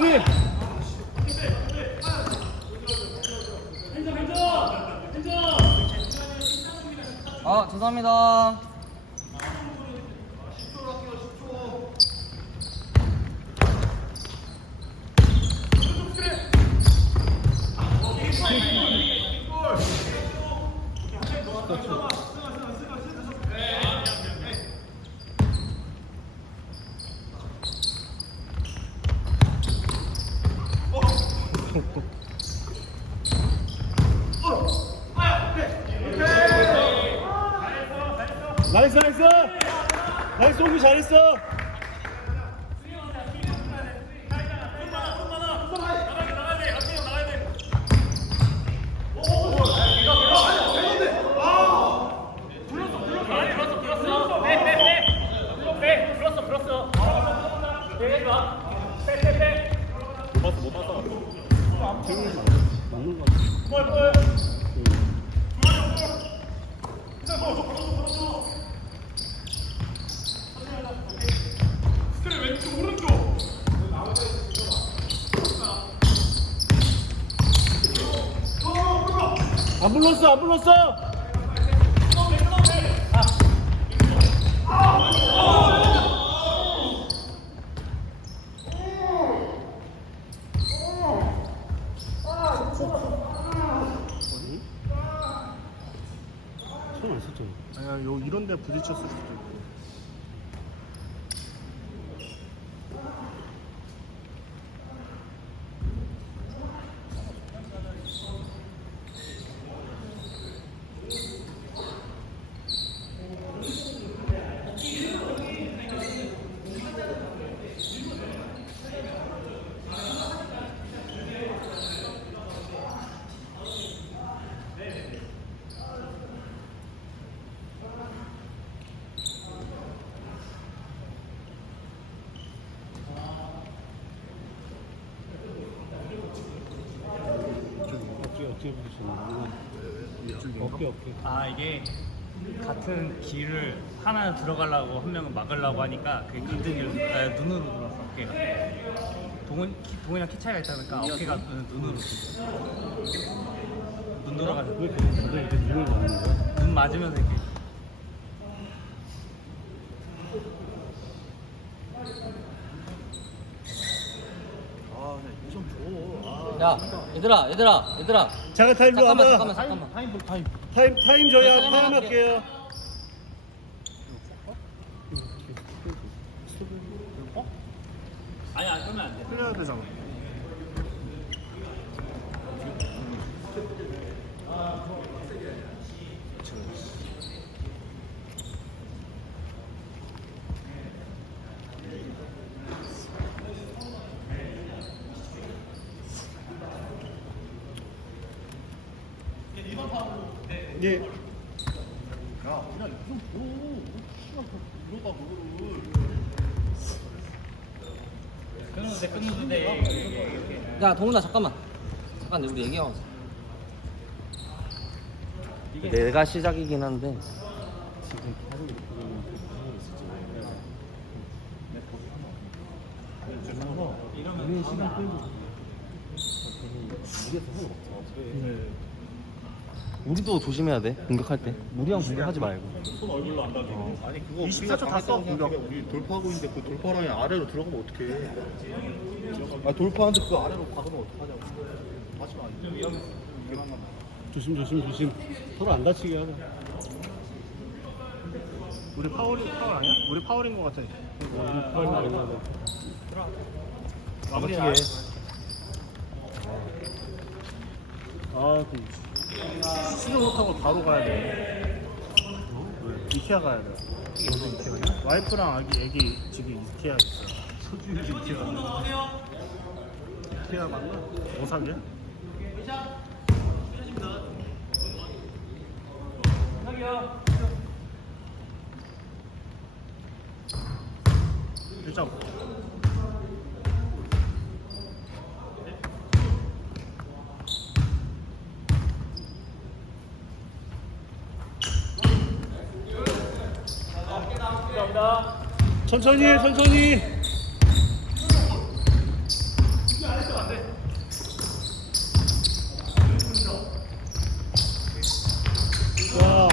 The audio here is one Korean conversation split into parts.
나이스 립! 아 죄송합니다. 나이스 나이스! 나이스 송기 잘했어! 안 불렀어 안 불렀어! 손안 썼잖아. 아야, 요 이런 데 부딪혔을 수도 있고. 어깨 어깨 부딪혔나? 어깨. 아 이게 같은 길을 하나 들어가려고 한 명은 막으려고 하니까 그게 같은 길 아, 눈으로 들어왔어 어깨가 동은 키, 동이랑 키 차이가 있다 보니까 어깨가 눈- 눈으로 눈 돌아가서 왜 이렇게 다들 이렇게 눈을 맞는 거야? 눈 맞으면서 이렇게 야 얘들아 얘들아 얘들아. 자가 타임 로 잠깐만 한번 잠깐만 잠깐만. 타임 볼 타임. 타임 타임 줘야 타임 타임 할게요. 아니 안 끄면 안돼 흘려야 되잖아. 예. 야, 그냥 좀 줘. 시간 물어봐, 그거를. 끊어도 돼, 끊어도 돼. 야 동훈아 잠깐만 잠깐 우리 얘기하고 있어. 내가 시작이긴 한데 네, 이러면 시간 끌고. 우리에서 네. 우리도 조심해야 돼. 공격할 때. 무리한 공격하지 말고. 손 얼굴로 안 닿게. 아니 그거 24초 다 써. 우리가 우리 돌파하고 있는데 그 돌파랑이 아래로 들어가면 어떡해. 아 돌파하는데 그 아래로 박으면 어떡하냐고. 하지 마. 조심 조심 조심. 서로 안 다치게 하자. 우리 파워링 파워 아니야? 우리 파워링 거 같아. 마무리해. 아, 그 수능 못하고 바로 가야 돼. 이케아 가야 돼. 와이프랑 아기 애기 지금 이케아 있어 소중히 이케아 이케아 맞나? 오사기야? 일점 천천히 해, 천천히. 와.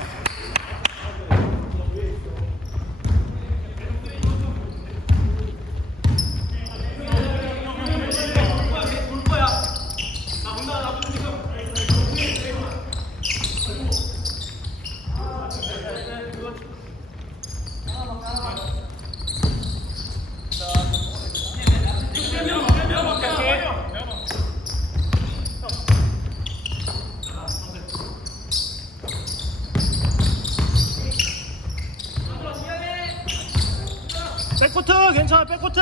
백코트 괜찮아 백코트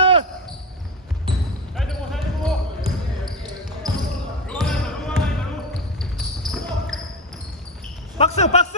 박스 박스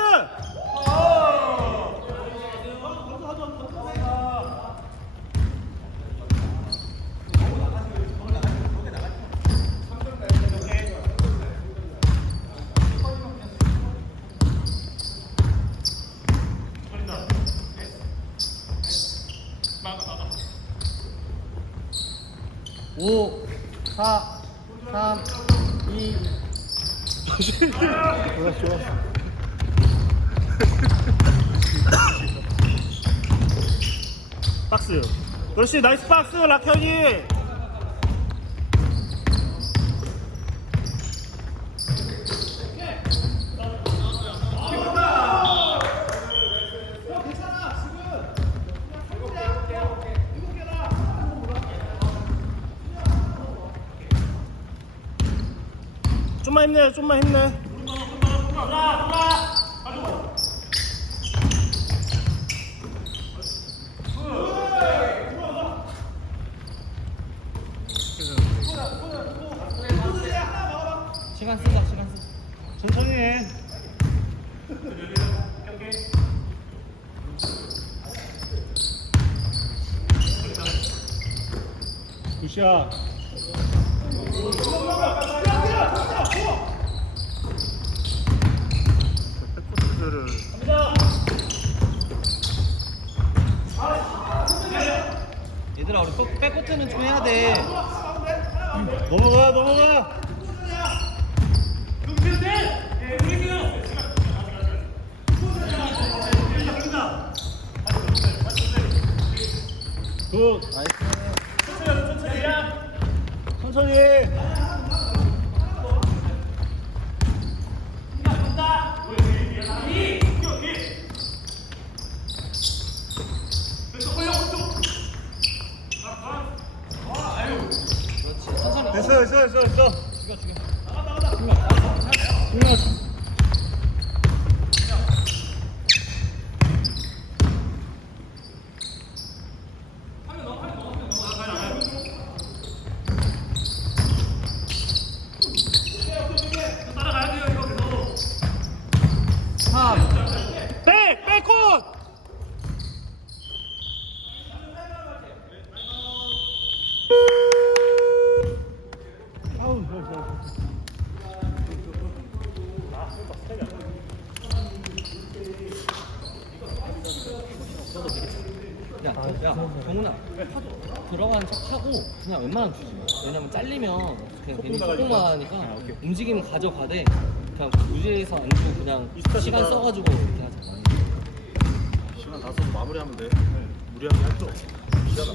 오, 4, 3, 2 좋았어 좋았어 박스. 그렇지 나이스 박스 라현이. 좀만 힘내 좀만 힘내 시간 쓰자 시간 쓰자. 천천히 해. 굿샷. 백코트를 얘들아 우리 백- 백코트는 좀 해야 돼. 넘어가 넘어가 굿. 그렇지 천천히 됐어 됐어 됐어 됐어 중요하지 백! 백콘! 아우, 좋아, 좋아. 정훈아 들어가는 척 하고 그냥 웬만하면 주지 마. 왜냐면 잘리면 그냥 괜히 속공 나가니까 움직임 가져가되 그냥 무지해서 안 주고 그냥 시간 써가지고 이렇게 하자. 시간 다 써서 마무리하면 돼. 무리하게 할 필요 없어. 기다려.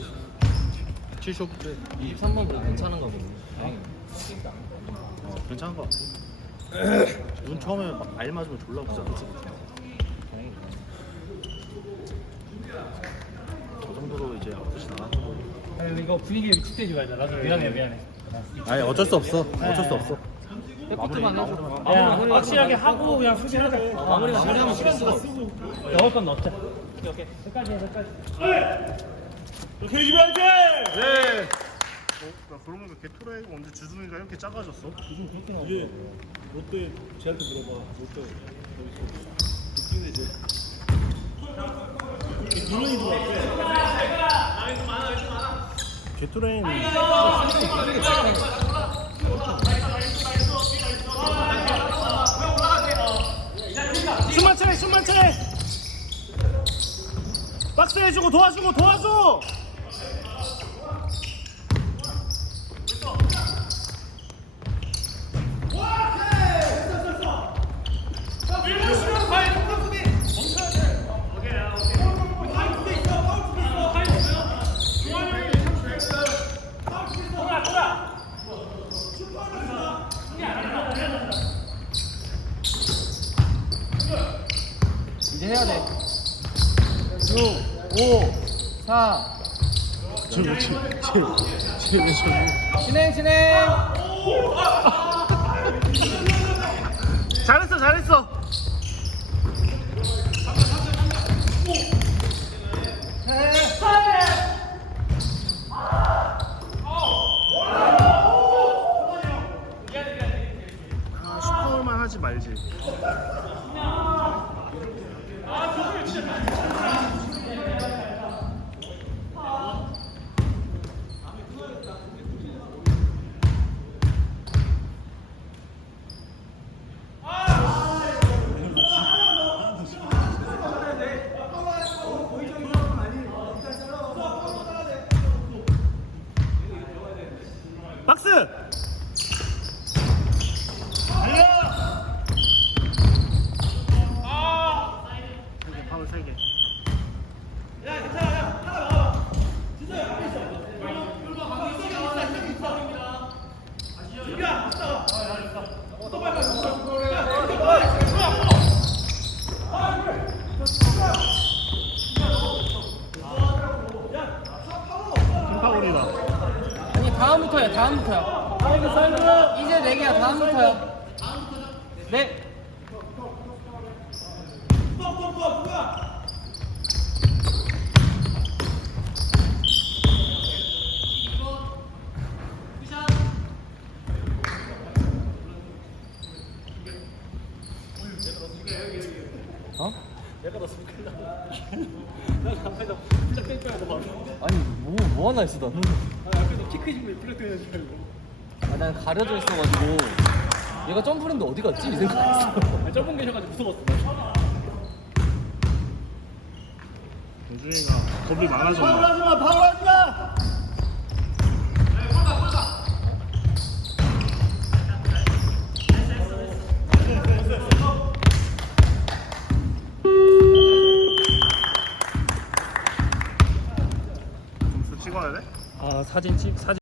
7쇼 그래. 23번 그래 괜찮은 거. 다행이다. 어, 괜찮은 것 같아. 눈 처음에 막 알 맞으면 졸라 보잖아. 다행이다. 저 정도로 이제 아프진 않아. 아니 이거 분위기에 위축되지 말자. 나도 미안해 미안해. 아니 어쩔 수 없어. 어쩔 수 없어. 백코트만 해줘. 야 확실하게 하고 그냥 수비하자. 마무리 마무리하면 시간 써. 넣을 건 넣자. 오케이 오케이. 끝까지 해 끝까지. 오케이 지금 화이팅! 네. 나 그런 거 개토라이가 언제 주둥이가 이렇게 작아졌어? 이게 롯데 쟤한테 물어봐 롯데 느낌이 이제 누런이 들어왔대 개토라이 숨만 차례 숨만 차례 박스 해주고 도와주고 도와줘 이제 해야 돼. 6, 5, 4. 지금 지금 지금 지금 진행, 진행. 잘했어 잘했어 아, 슈퍼만 하지 말지. 박스 달려 파울 3개. 파울이다 아니, 다음부터야, 다음부터야. 이제 네 개야, 다음부터야. 네. 어? 아니 뭐, 뭐 하나 했어 나는 아, 난 가려져 있어가지고 얘가 점프했는데 어디 갔지? 이 생각했어 점프 계셔가지고 무서웠어. 도준이가 겁이 점수 찍어야 돼? 아 사진 찍 사진.